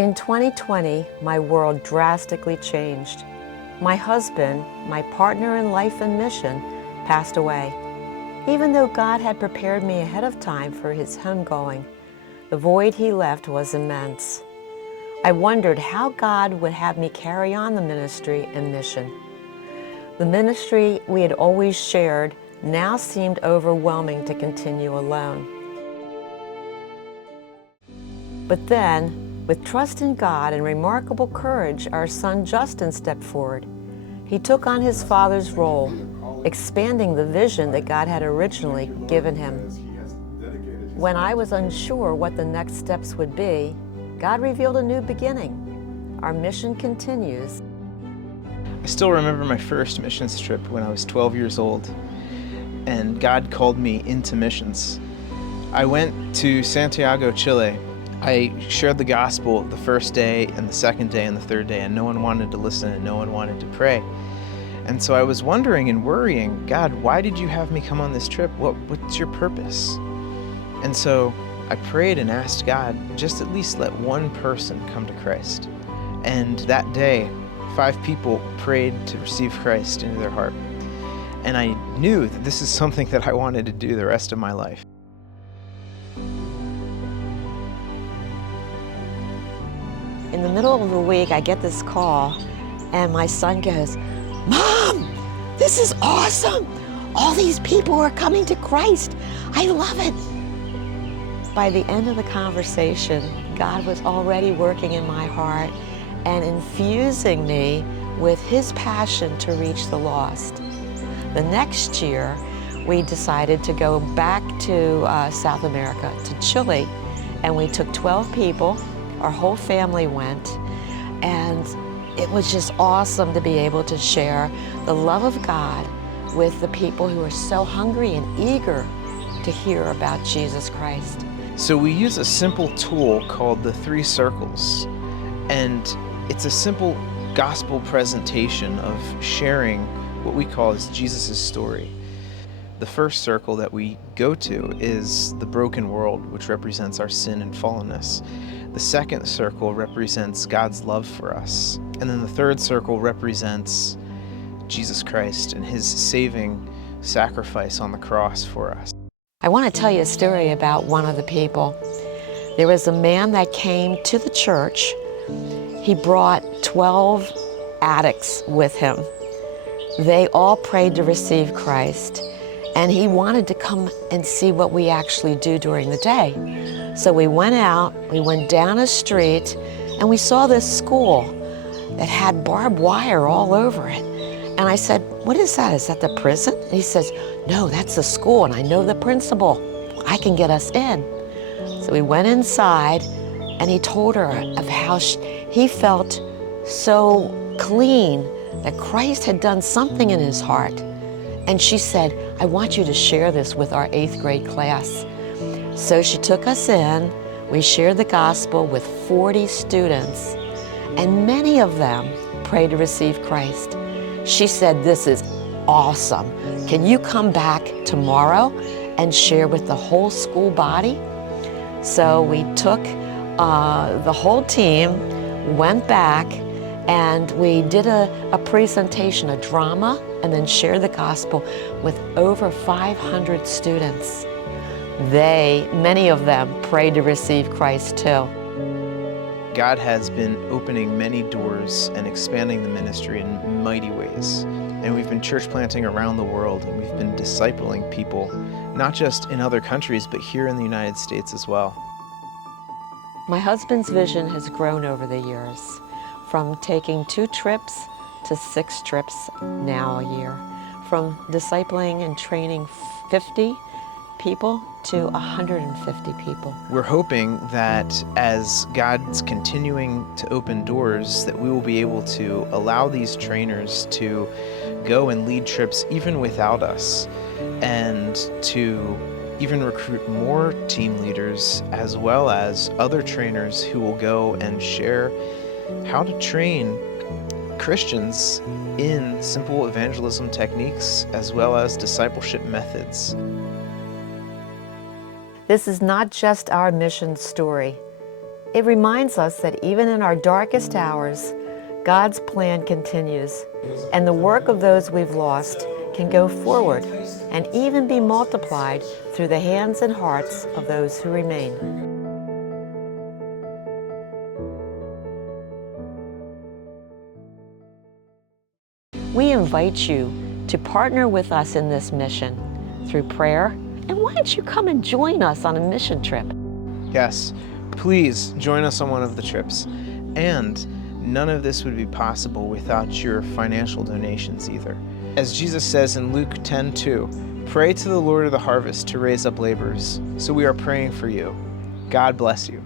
In 2020, my world drastically changed. My husband, my partner in life and mission, passed away. Even though God had prepared me ahead of time for his homegoing, the void he left was immense. I wondered how God would have me carry on the ministry and mission. The ministry we had always shared now seemed overwhelming to continue alone. But then, with trust in God and remarkable courage, our son Justin stepped forward. He took on his father's role, expanding the vision that God had originally given him. When I was unsure what the next steps would be, God revealed a new beginning. Our mission continues. I still remember my first missions trip when I was 12 years old, and God called me into missions. I went to Santiago, Chile. I shared the gospel the first day and the second day and the third day, and no one wanted to listen and no one wanted to pray. And so I was wondering and worrying, God, why did you have me come on this trip? What's your purpose? And so I prayed and asked God, just at least let one person come to Christ. And that day, 5 people prayed to receive Christ into their heart. And I knew that this is something that I wanted to do the rest of my life. In the middle of the week, I get this call, and my son goes, "Mom, this is awesome! All these people are coming to Christ. I love it." By the end of the conversation, God was already working in my heart and infusing me with his passion to reach the lost. The next year, we decided to go back to South America, to Chile, and we took 12 people. Our whole family went, and it was just awesome to be able to share the love of God with the people who are so hungry and eager to hear about Jesus Christ. So we use a simple tool called the 3 circles, and it's a simple gospel presentation of sharing what we call as Jesus' story. The first circle that we go to is the broken world, which represents our sin and fallenness. The second circle represents God's love for us. And then the third circle represents Jesus Christ and his saving sacrifice on the cross for us. I want to tell you a story about one of the people. There was a man that came to the church. He brought 12 addicts with him. They all prayed to receive Christ, and he wanted to come and see what we actually do during the day. So we went out, we went down a street, and we saw this school that had barbed wire all over it. And I said, "What is that? Is that the prison?" And he says, "No, that's the school, and I know the principal. I can get us in." So we went inside, and he told her of how he felt so clean that Christ had done something in his heart. And she said, "I want you to share this with our 8th grade class." So she took us in, we shared the gospel with 40 students, and many of them prayed to receive Christ. She said, "This is awesome. Can you come back tomorrow and share with the whole school body?" So we took the whole team, went back, and we did a presentation, a drama, and then shared the gospel with over 500 students. Many of them prayed to receive Christ too. God has been opening many doors and expanding the ministry in mighty ways. And we've been church planting around the world, and we've been discipling people, not just in other countries, but here in the United States as well. My husband's vision has grown over the years, from taking 2 trips to 6 trips now a year, from discipling and training 50 people to 150 people. We're hoping that as God's continuing to open doors, that we will be able to allow these trainers to go and lead trips even without us, and to even recruit more team leaders as well as other trainers who will go and share how to train Christians in simple evangelism techniques as well as discipleship methods. This is not just our mission story. It reminds us that even in our darkest hours, God's plan continues, and the work of those we've lost can go forward and even be multiplied through the hands and hearts of those who remain. We invite you to partner with us in this mission through prayer, and why don't you come and join us on a mission trip? Yes, please join us on one of the trips. And none of this would be possible without your financial donations either. As Jesus says in Luke 10:2, pray to the Lord of the harvest to raise up laborers. So we are praying for you. God bless you.